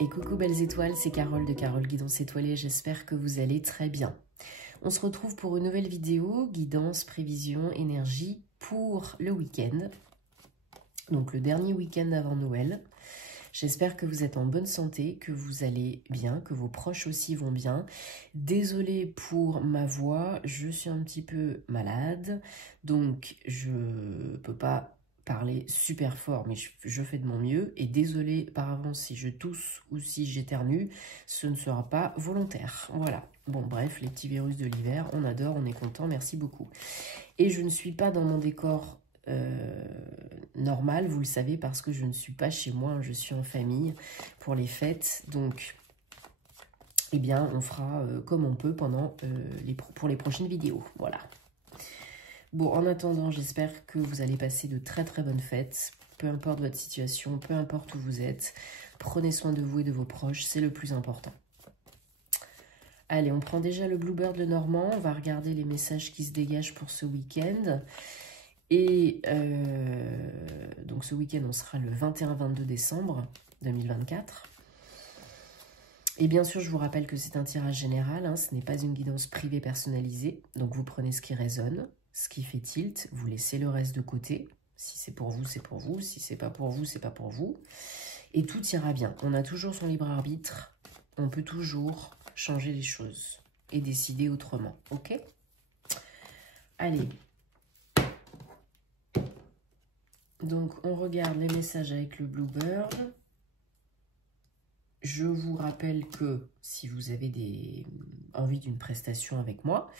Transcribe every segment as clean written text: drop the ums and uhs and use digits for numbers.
Et coucou belles étoiles, c'est Carole de Carole Guidance Étoilée, j'espère que vous allez très bien. On se retrouve pour une nouvelle vidéo, guidance, prévision, énergie pour le week-end. Donc le dernier week-end avant Noël. J'espère que vous êtes en bonne santé, que vous allez bien, que vos proches aussi vont bien. Désolée pour ma voix, je suis un petit peu malade, donc je peux pas parler super fort, mais je fais de mon mieux. Et désolée par avance si je tousse ou si j'éternue, ce ne sera pas volontaire. Voilà. Bon bref, les petits virus de l'hiver, on adore, on est content, merci beaucoup. Et je ne suis pas dans mon décor normal, vous le savez, parce que je ne suis pas chez moi, je suis en famille pour les fêtes, donc eh bien on fera comme on peut pendant pour les prochaines vidéos, voilà. Bon, en attendant, j'espère que vous allez passer de très très bonnes fêtes, peu importe votre situation, peu importe où vous êtes, prenez soin de vous et de vos proches, c'est le plus important. Allez, on prend déjà le Bluebird le Normand, on va regarder les messages qui se dégagent pour ce week-end. Et donc ce week-end, on sera le 21-22 décembre 2024. Et bien sûr, je vous rappelle que c'est un tirage général, hein, ce n'est pas une guidance privée personnalisée. Donc vous prenez ce qui résonne, ce qui fait tilt, vous laissez le reste de côté. Si c'est pour vous, c'est pour vous. Si c'est pas pour vous, c'est pas pour vous. Et tout ira bien. On a toujours son libre arbitre. On peut toujours changer les choses et décider autrement. Ok? Allez. Donc, on regarde les messages avec le Bluebird. Je vous rappelle que si vous avez envie d'une prestation avec moi,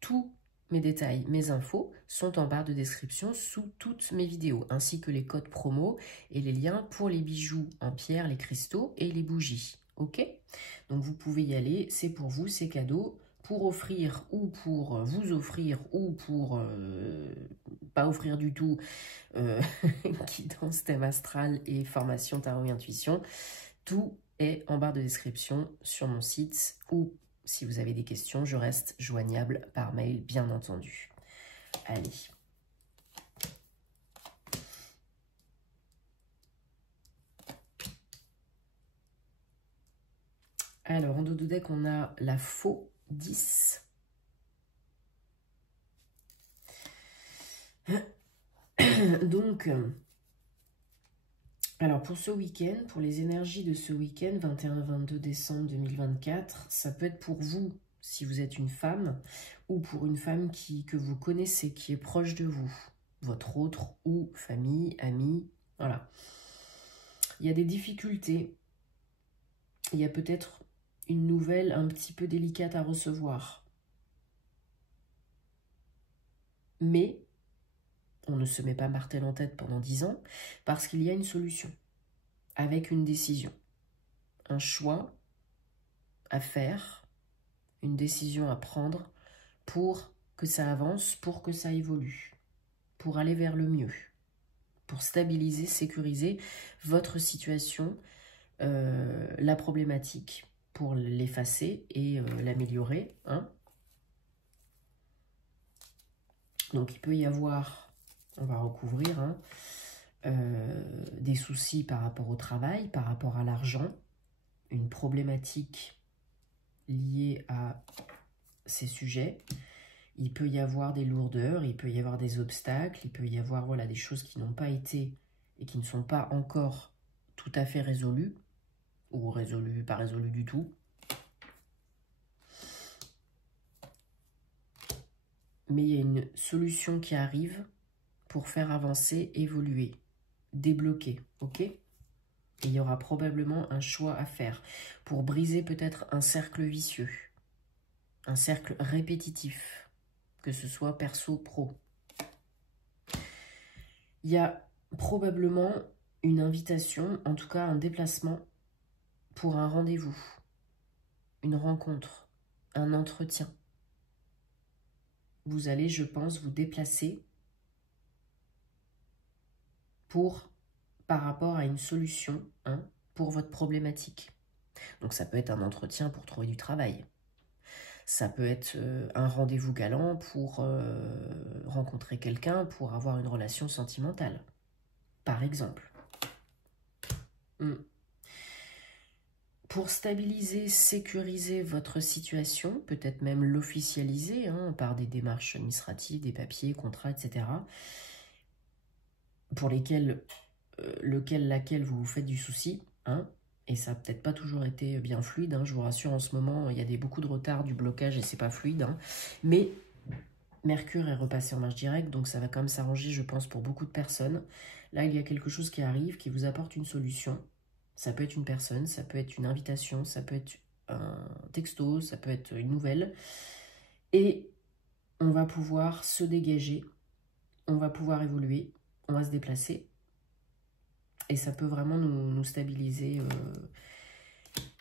tous mes détails, mes infos sont en barre de description sous toutes mes vidéos, ainsi que les codes promo et les liens pour les bijoux en pierre, les cristaux et les bougies. Ok? Donc, vous pouvez y aller, c'est pour vous, c'est cadeau. Pour offrir ou pour vous offrir ou pour pas offrir du tout guidance, thème astral et formation tarot et intuition, tout est en barre de description sur mon site ou si vous avez des questions, je reste joignable par mail bien entendu. Allez. Alors, en dos de deck, on a la faux 10. Donc, alors pour ce week-end, pour les énergies de ce week-end, 21-22 décembre 2024, ça peut être pour vous, si vous êtes une femme, ou pour une femme que vous connaissez, qui est proche de vous, votre autre ou famille, amis, voilà. Il y a des difficultés, il y a peut-être une nouvelle un petit peu délicate à recevoir. Mais on ne se met pas martel en tête pendant 10 ans parce qu'il y a une solution avec une décision, un choix à faire, une décision à prendre pour que ça avance, pour que ça évolue, pour aller vers le mieux, pour stabiliser, sécuriser votre situation, la problématique, pour l'effacer et l'améliorer, hein. Donc il peut y avoir, on va recouvrir, hein, des soucis par rapport au travail, par rapport à l'argent, une problématique liée à ces sujets. Il peut y avoir des lourdeurs, il peut y avoir des obstacles, il peut y avoir voilà, des choses qui n'ont pas été et qui ne sont pas encore tout à fait résolues, ou résolues, pas résolues du tout. Mais il y a une solution qui arrive pour faire avancer, évoluer, débloquer, ok? Et il y aura probablement un choix à faire pour briser peut-être un cercle vicieux, un cercle répétitif, que ce soit perso, pro. Il y a probablement une invitation, en tout cas un déplacement pour un rendez-vous, une rencontre, un entretien. Vous allez, je pense, vous déplacer par rapport à une solution, hein, pour votre problématique. Donc ça peut être un entretien pour trouver du travail. Ça peut être un rendez-vous galant pour rencontrer quelqu'un, pour avoir une relation sentimentale, par exemple. Pour stabiliser, sécuriser votre situation, peut-être même l'officialiser hein, par des démarches administratives, des papiers, contrats, etc. Pour lesquels, laquelle vous vous faites du souci. Hein, et ça n'a peut-être pas toujours été bien fluide. Hein, je vous rassure, en ce moment, il y a beaucoup de retard, du blocage et c'est pas fluide. Hein, mais Mercure est repassé en marche directe, donc ça va quand même s'arranger, je pense, pour beaucoup de personnes. Là, il y a quelque chose qui arrive, qui vous apporte une solution. Ça peut être une personne, ça peut être une invitation, ça peut être un texto, ça peut être une nouvelle. Et on va pouvoir se dégager, on va pouvoir évoluer, on va se déplacer. Et ça peut vraiment nous stabiliser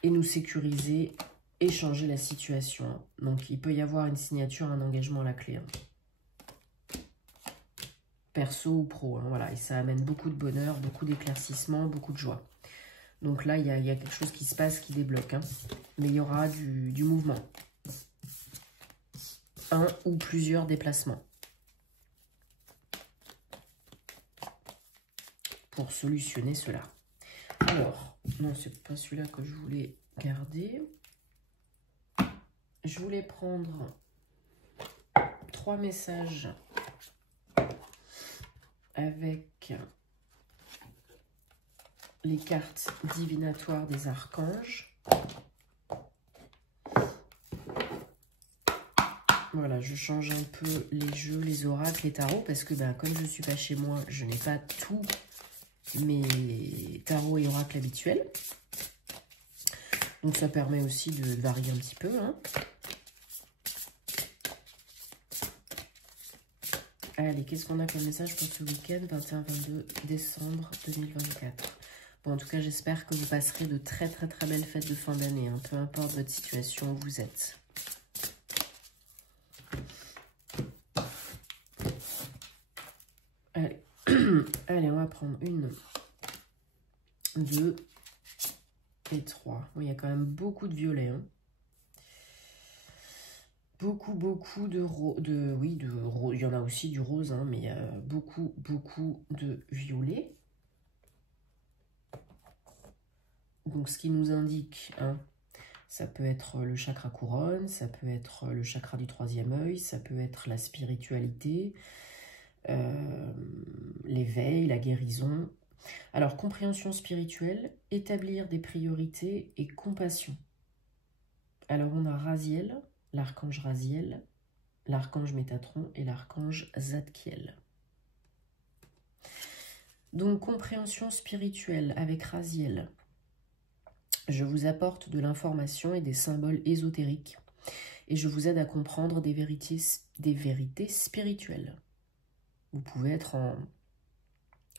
et nous sécuriser et changer la situation. Donc il peut y avoir une signature, un engagement à la clé. Hein. Perso ou pro, hein, voilà. Et ça amène beaucoup de bonheur, beaucoup d'éclaircissement, beaucoup de joie. Donc là, il y a quelque chose qui se passe, qui débloque. Hein. Mais il y aura du mouvement. Un ou plusieurs déplacements. Pour solutionner cela. Alors, non, c'est pas celui-là que je voulais garder. Je voulais prendre 3 messages avec les cartes divinatoires des archanges. Voilà, je change un peu les jeux, les oracles, les tarots, parce que comme je ne suis pas chez moi, je n'ai pas tous mes tarots et oracles habituels. Donc ça permet aussi de varier un petit peu. Hein. Allez, qu'est-ce qu'on a comme message pour ce week-end 21-22 décembre 2024. Bon, en tout cas, j'espère que vous passerez de très belles fêtes de fin d'année, hein, peu importe votre situation où vous êtes. Allez, allez, on va prendre 1, 2 et 3. Bon, il y a quand même beaucoup de violets. Hein. Beaucoup de rose. Il y en a aussi du rose, hein, mais il y a beaucoup de violet. Donc, ce qui nous indique, hein, ça peut être le chakra couronne, ça peut être le chakra du 3e œil, ça peut être la spiritualité, l'éveil, la guérison. Alors, compréhension spirituelle, établir des priorités et compassion. Alors, on a Raziel, l'archange Raziel, l'archange Métatron et l'archange Zadkiel. Donc, compréhension spirituelle avec Raziel. Je vous apporte de l'information et des symboles ésotériques et je vous aide à comprendre des vérités spirituelles. Vous pouvez être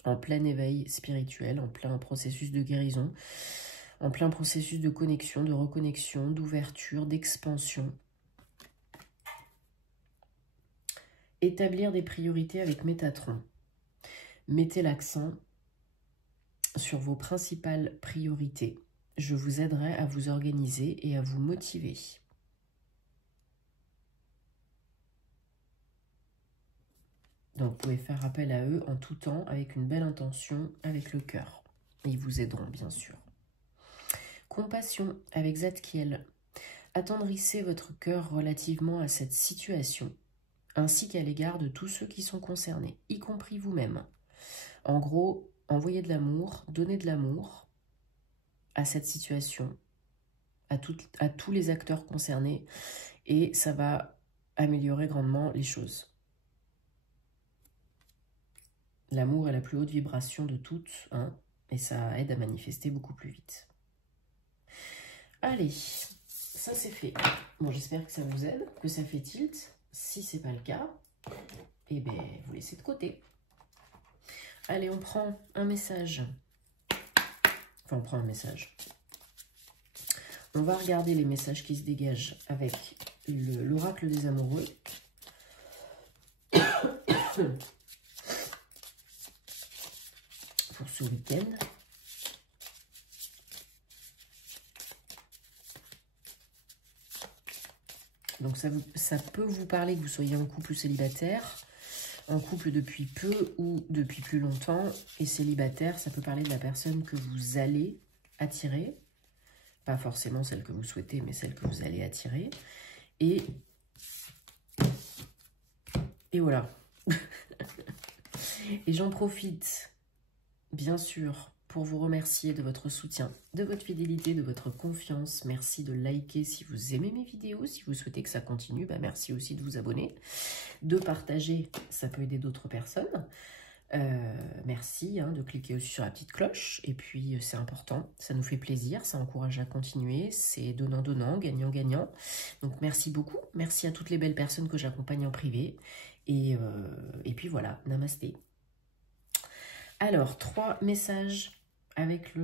en plein éveil spirituel, en plein processus de guérison, en plein processus de connexion, de reconnexion, d'ouverture, d'expansion. Établir des priorités avec Métatron. Mettez l'accent sur vos principales priorités. Je vous aiderai à vous organiser et à vous motiver. Donc, vous pouvez faire appel à eux en tout temps, avec une belle intention, avec le cœur. Ils vous aideront, bien sûr. Compassion avec Zadkiel. Attendrissez votre cœur relativement à cette situation, ainsi qu'à l'égard de tous ceux qui sont concernés, y compris vous-même. En gros, envoyez de l'amour, donnez de l'amour à cette situation, à tous les acteurs concernés, et ça va améliorer grandement les choses. L'amour est la plus haute vibration de toutes, hein, et ça aide à manifester beaucoup plus vite. Allez, ça c'est fait. Bon, j'espère que ça vous aide, que ça fait tilt. Si c'est pas le cas, eh bien, vous laissez de côté. Allez, on prend un message. Enfin, on prend un message. On va regarder les messages qui se dégagent avec l'oracle des amoureux. Pour ce week-end. Donc ça peut vous parler que vous soyez en couple ou célibataire, en couple depuis peu ou depuis plus longtemps, et célibataire, ça peut parler de la personne que vous allez attirer, Pas forcément celle que vous souhaitez, mais celle que vous allez attirer. Et voilà. Et j'en profite, bien sûr, pour vous remercier de votre soutien, de votre fidélité, de votre confiance. Merci de liker si vous aimez mes vidéos. Si vous souhaitez que ça continue, bah merci aussi de vous abonner. De partager, ça peut aider d'autres personnes. Merci de cliquer aussi sur la petite cloche. Et puis, c'est important, ça nous fait plaisir, ça encourage à continuer. C'est donnant-donnant, gagnant-gagnant. Donc, merci beaucoup. Merci à toutes les belles personnes que j'accompagne en privé. Et puis voilà, namasté. Alors, 3 messages avec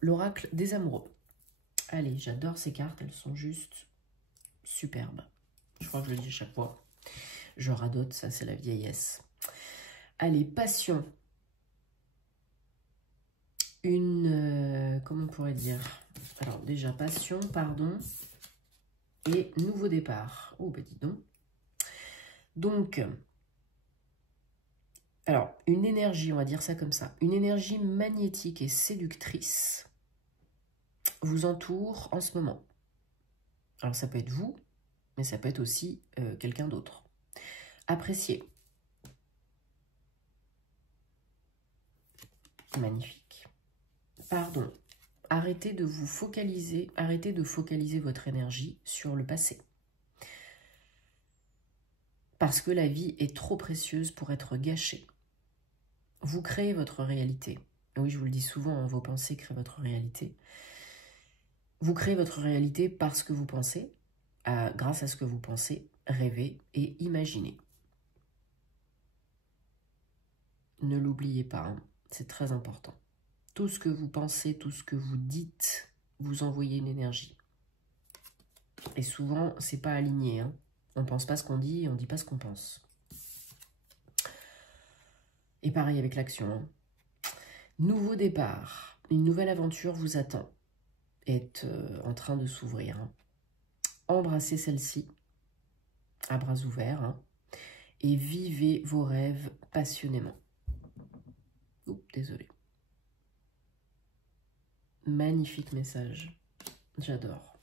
l'oracle des amoureux. Allez, j'adore ces cartes, elles sont juste superbes. Je crois que je le dis à chaque fois. Je radote, ça c'est la vieillesse. Allez, passion. Comment on pourrait dire? Alors déjà, passion, pardon, et nouveau départ. Oh, bah dis donc. Donc, alors, une énergie, on va dire ça comme ça, une énergie magnétique et séductrice vous entoure en ce moment. Alors ça peut être vous, mais ça peut être aussi quelqu'un d'autre. Appréciez. Magnifique. Pardon. Arrêtez de vous focaliser, arrêtez de focaliser votre énergie sur le passé. Parce que la vie est trop précieuse pour être gâchée. Vous créez votre réalité. Oui, je vous le dis souvent, vos pensées créent votre réalité. Vous créez votre réalité parce que vous pensez, grâce à ce que vous pensez, rêvez et imaginez. Ne l'oubliez pas, c'est très important. Tout ce que vous pensez, tout ce que vous dites, vous envoyez une énergie. Et souvent, c'est pas aligné. On ne pense pas ce qu'on dit et on ne dit pas ce qu'on pense. Et pareil avec l'action. Nouveau départ. Une nouvelle aventure vous attend. Est en train de s'ouvrir. Embrassez celle-ci à bras ouverts. Et vivez vos rêves passionnément. Oups, désolé. Magnifique message. J'adore.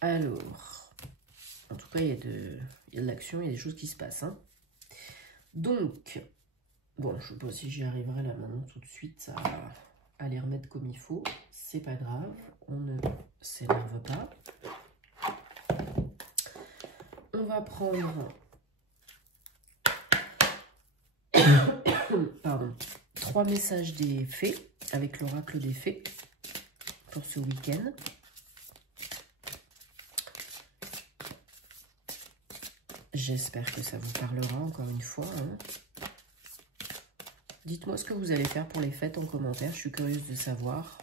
Alors, en tout cas, il y a de l'action, il y a des choses qui se passent. Donc, bon, je ne sais pas si j'y arriverai là maintenant tout de suite à les remettre comme il faut. C'est pas grave, on ne s'énerve pas. On va prendre pardon, 3 messages des fées avec l'oracle des fées pour ce week-end. J'espère que ça vous parlera encore une fois. Dites-moi ce que vous allez faire pour les fêtes en commentaire. Je suis curieuse de savoir.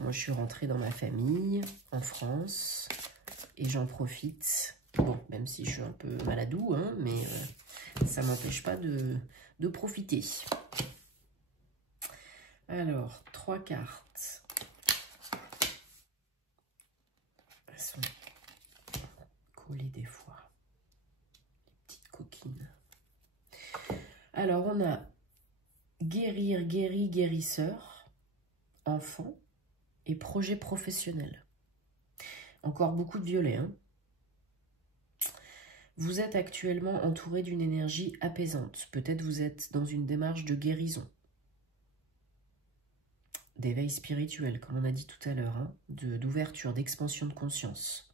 Moi, je suis rentrée dans ma famille en France et j'en profite. Bon, même si je suis un peu maladou, mais ça ne m'empêche pas de profiter. Alors, 3 cartes. Elles sont collées des fois. Coquine. Alors, on a guérir, guéri, guérisseur, enfant et projet professionnel. Encore beaucoup de violet. Vous êtes actuellement entouré d'une énergie apaisante. Peut-être vous êtes dans une démarche de guérison, d'éveil spirituel, comme on a dit tout à l'heure, d'ouverture, d'expansion de conscience.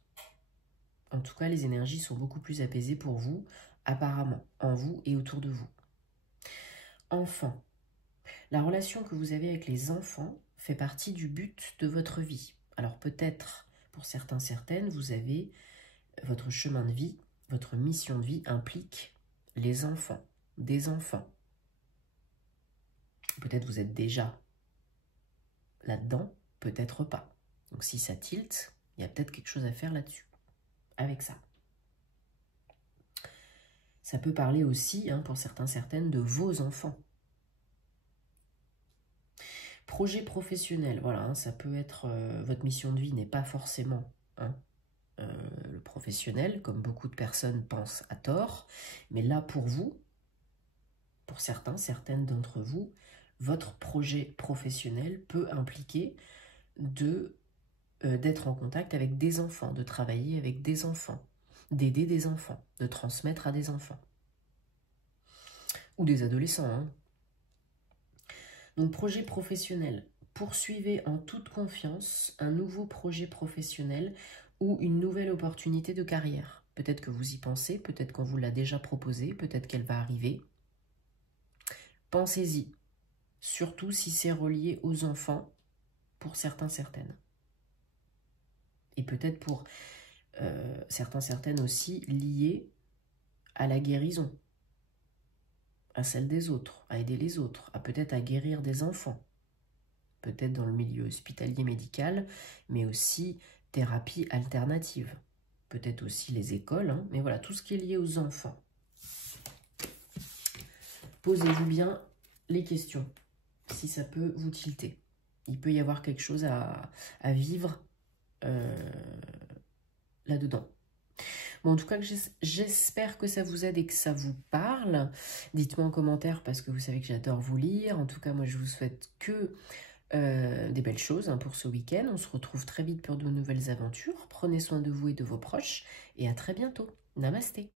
En tout cas, les énergies sont beaucoup plus apaisées pour vous, apparemment, en vous et autour de vous. Enfant. La relation que vous avez avec les enfants fait partie du but de votre vie. Alors peut-être, pour certains, certaines, vous avez votre chemin de vie, votre mission de vie implique les enfants, des enfants. Peut-être vous êtes déjà là-dedans, peut-être pas. Donc si ça tilte, il y a peut-être quelque chose à faire là-dessus, avec ça. Ça peut parler aussi, pour certains, certaines, de vos enfants. Projet professionnel, voilà, ça peut être, votre mission de vie n'est pas forcément le professionnel, comme beaucoup de personnes pensent à tort, mais là pour vous, pour certains, certaines d'entre vous, votre projet professionnel peut impliquer d'être en contact avec des enfants, de travailler avec des enfants, d'aider des enfants, de transmettre à des enfants. Ou des adolescents, hein. Donc, projet professionnel. Poursuivez en toute confiance un nouveau projet professionnel ou une nouvelle opportunité de carrière. Peut-être que vous y pensez, peut-être qu'on vous l'a déjà proposé, peut-être qu'elle va arriver. Pensez-y, surtout si c'est relié aux enfants, pour certains, certaines. Et peut-être pour certains, certaines aussi liées à la guérison, à celle des autres, à aider les autres, à peut-être à guérir des enfants. Peut-être dans le milieu hospitalier médical, mais aussi thérapie alternative. Peut-être aussi les écoles, hein, mais voilà, tout ce qui est lié aux enfants. Posez-vous bien les questions, si ça peut vous tilter. Il peut y avoir quelque chose à vivre là-dedans. Bon, en tout cas, j'espère que ça vous aide et que ça vous parle. Dites-moi en commentaire parce que vous savez que j'adore vous lire. En tout cas, moi, je vous souhaite que des belles choses hein, pour ce week-end. On se retrouve très vite pour de nouvelles aventures. Prenez soin de vous et de vos proches et à très bientôt. Namasté.